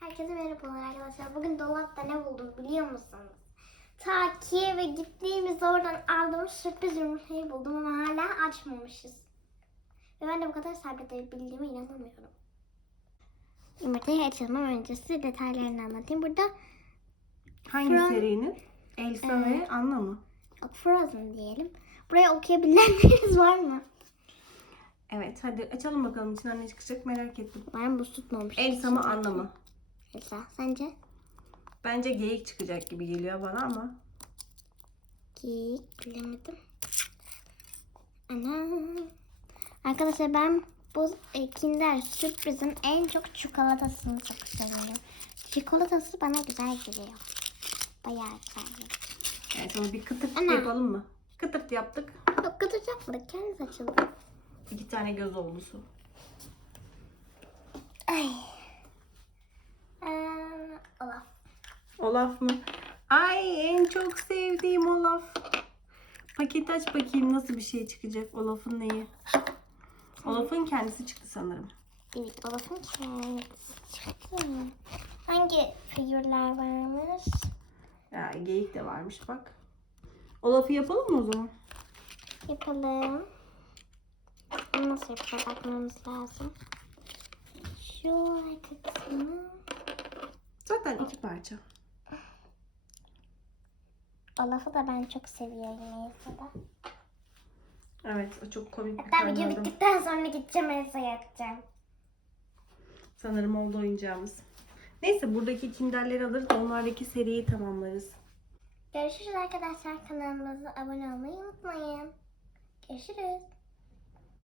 Herkese merhabalar arkadaşlar. Bugün dolapta ne buldum biliyor musunuz? Ta Kiev'e gittiğimiz oradan aldığımız sürpriz yumurtayı buldum ama hala açmamışız. Ve ben de bu kadar sabredebildiğime inanamıyorum. Yumurtayı açalım ama önce size detaylarını anlatayım. Burada Hangi Fran- serinin? Elsa ve Anna mı? Frozen diyelim. Buraya okuyabilenleriniz var mı? Evet hadi açalım bakalım içinden ne çıkacak merak ettim. Ben buz tutmamış. Elsa mı Anna mı? Elsa sence? Bence geyik çıkacak gibi geliyor bana ama. Geyik bilemedim. Ana. Arkadaşlar ben bu e, Kinder sürprizin en çok çikolatasını çok seviyorum. Çikolatası bana güzel geliyor. Bayağı güzel geliyor. Evet ama bir kıtırt Ana. yapalım mı? Kıtırt yaptık. Yok kadar yapmadık. Kendisi açıldı. İki tane göz oldu su. Ay. Ee, Olaf. Olaf mı? Ay en çok sevdiğim Olaf. Paket aç bakayım nasıl bir şey çıkacak. Olaf'ın neyi? Olaf'ın kendisi çıktı sanırım. Evet Olaf'ın kendisi çıktı. Hangi figürler varmış? Ya geyik de varmış bak. Olaf'ı yapalım mı o zaman? Yapalım. Nasıl yapacağız bakmamız lazım. Şu arka kısmı. Zaten iki parça. Olaf'ı da ben çok seviyorum Elsa'da. Evet o çok komik bir Hatta video bittikten sonra gideceğim Elsa'ya yapacağım. Sanırım oldu oyuncağımız. Neyse buradaki kinderleri alırız. Onlardaki seriyi tamamlarız. Görüşürüz arkadaşlar. Kanalımıza abone olmayı unutmayın. Görüşürüz.